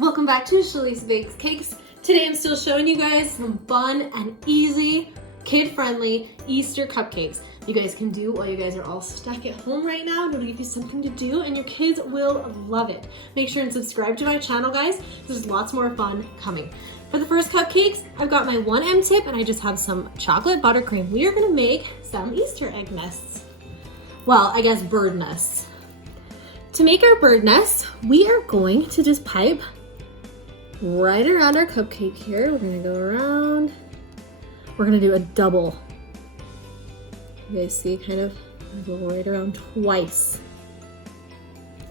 Welcome back to CHALEESE Bakes Cakes. Today I'm still showing you guys some fun and easy, kid-friendly Easter cupcakes you guys can do while you guys are all stuck at home right now. It'll give you something to do and your kids will love it. Make sure and subscribe to my channel, guys. There's lots more fun coming. For the first cupcakes, I've got my 1M tip and I just have some chocolate buttercream. We are gonna make some Easter egg nests. Well, I guess bird nests. To make our bird nests, we are going to just pipe right around our cupcake here. We're gonna go around. We're gonna do a double. You guys see, kind of go right around twice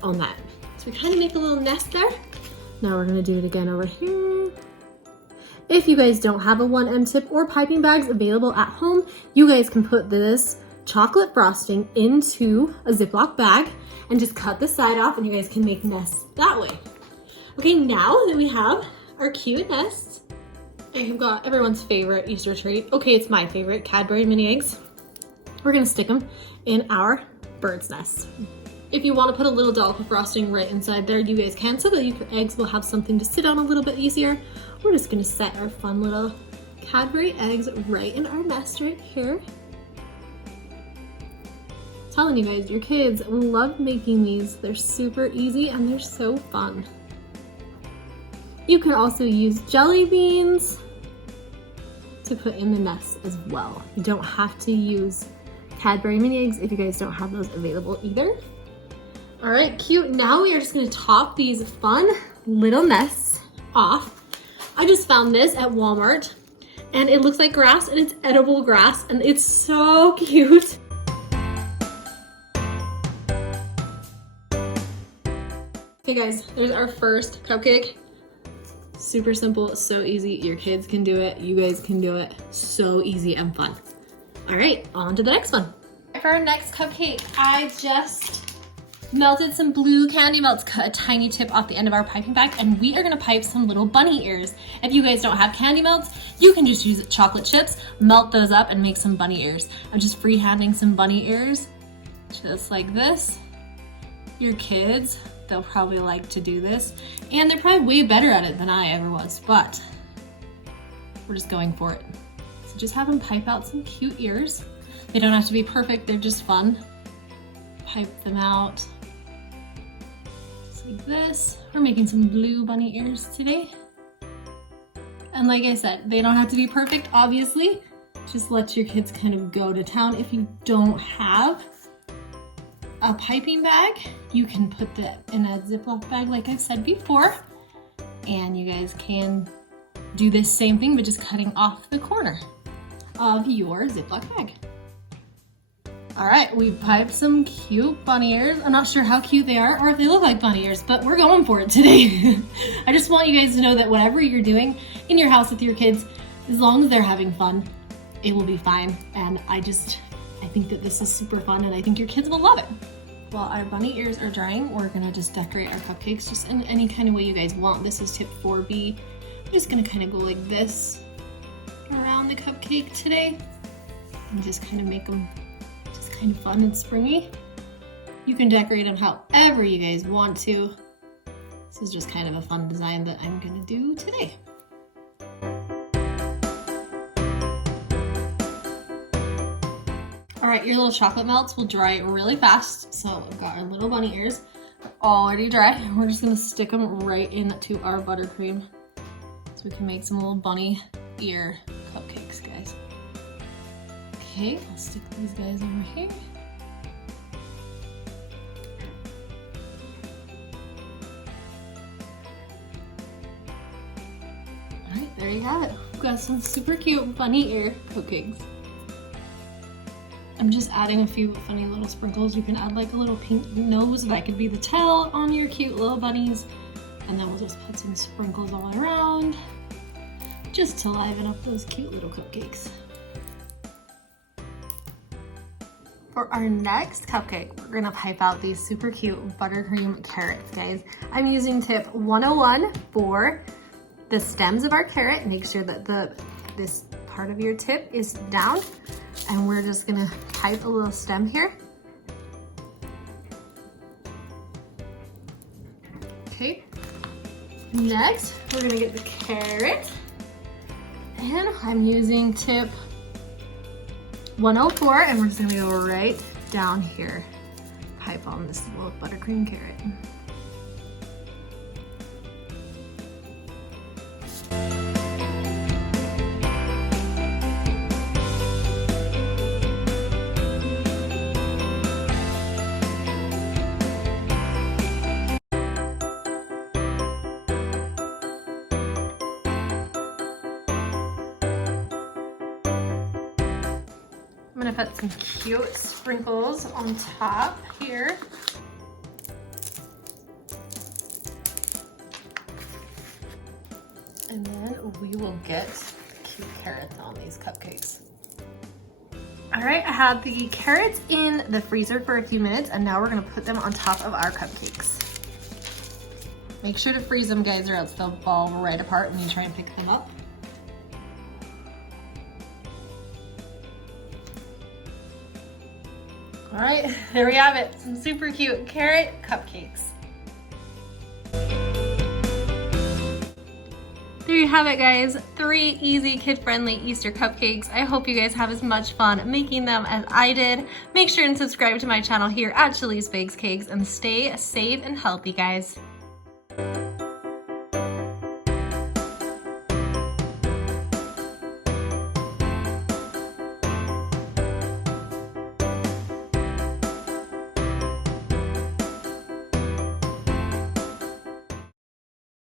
on that. So we kind of make a little nest there. Now we're gonna do it again over here. If you guys don't have a 1M tip or piping bags available at home, you guys can put this chocolate frosting into a Ziploc bag and just cut the side off and you guys can make nests that way. Okay, now that we have our cute nests, I have got everyone's favorite Easter treat. Okay, it's my favorite, Cadbury mini eggs. We're gonna stick them in our bird's nest. If you wanna put a little dollop of frosting right inside there, you guys can, so that your eggs will have something to sit on a little bit easier. We're just gonna set our fun little Cadbury eggs right in our nest right here. Telling you guys, your kids love making these. They're super easy and they're so fun. You can also use jelly beans to put in the nest as well. You don't have to use Cadbury mini eggs if you guys don't have those available either. All right, cute. Now we are just gonna top these fun little nests off. I just found this at Walmart and it looks like grass and it's edible grass and it's so cute. Okay guys, there's our first cupcake. Super simple, so easy. Your kids can do it, you guys can do it. So easy and fun. All right, on to the next one. For our next cupcake, I just melted some blue candy melts, cut a tiny tip off the end of our piping bag, and we are gonna pipe some little bunny ears. If you guys don't have candy melts, you can just use chocolate chips, melt those up and make some bunny ears. I'm just freehanding some bunny ears, just like this. Your kids, they'll probably like to do this, and they're probably way better at it than I ever was, but we're just going for it. So just have them pipe out some cute ears. They don't have to be perfect, they're just fun. Pipe them out, just like this. We're making some blue bunny ears today. And like I said, they don't have to be perfect, obviously. Just let your kids kind of go to town. If you don't have a piping bag, you can put that in a Ziploc bag like I said before, and you guys can do this same thing but just cutting off the corner of your Ziploc bag. All right, we piped some cute bunny ears. I'm not sure how cute they are or if they look like bunny ears, but we're going for it today. I just want you guys to know that whatever you're doing in your house with your kids, as long as they're having fun, it will be fine. And I think that this is super fun and I think your kids will love it. While our bunny ears are drying, we're gonna just decorate our cupcakes just in any kind of way you guys want. This is tip 4B. I'm just gonna kind of go like this around the cupcake today and just kind of make them just kind of fun and springy. You can decorate them however you guys want to. This is just kind of a fun design that I'm gonna do today. All right, your little chocolate melts will dry really fast. So we've got our little bunny ears. They're already dry. We're just gonna stick them right into our buttercream so we can make some little bunny ear cupcakes, guys. Okay, I'll stick these guys over here. All right, there you have it. We've got some super cute bunny ear cupcakes. I'm just adding a few funny little sprinkles. You can add like a little pink nose, that could be the tail on your cute little bunnies. And then we'll just put some sprinkles all around, just to liven up those cute little cupcakes. For our next cupcake, we're gonna pipe out these super cute buttercream carrots, guys. I'm using tip 101 for the stems of our carrot. Make sure that this part of your tip is down. And we're just gonna pipe a little stem here. Okay, Next, we're gonna get the carrot. And I'm using tip 104, and we're just gonna go right down here. Pipe on this little buttercream carrot. I'm gonna put some cute sprinkles on top here. And then we will get cute carrots on these cupcakes. All right, I had the carrots in the freezer for a few minutes, and now we're gonna put them on top of our cupcakes. Make sure to freeze them, guys, or else they'll fall right apart when you try and pick them up. All right, there we have it. Some super cute carrot cupcakes. There you have it, guys. 3 easy kid-friendly Easter cupcakes. I hope you guys have as much fun making them as I did. Make sure and subscribe to my channel here at CHALEESE Bakes Cakes, and stay safe and healthy, guys.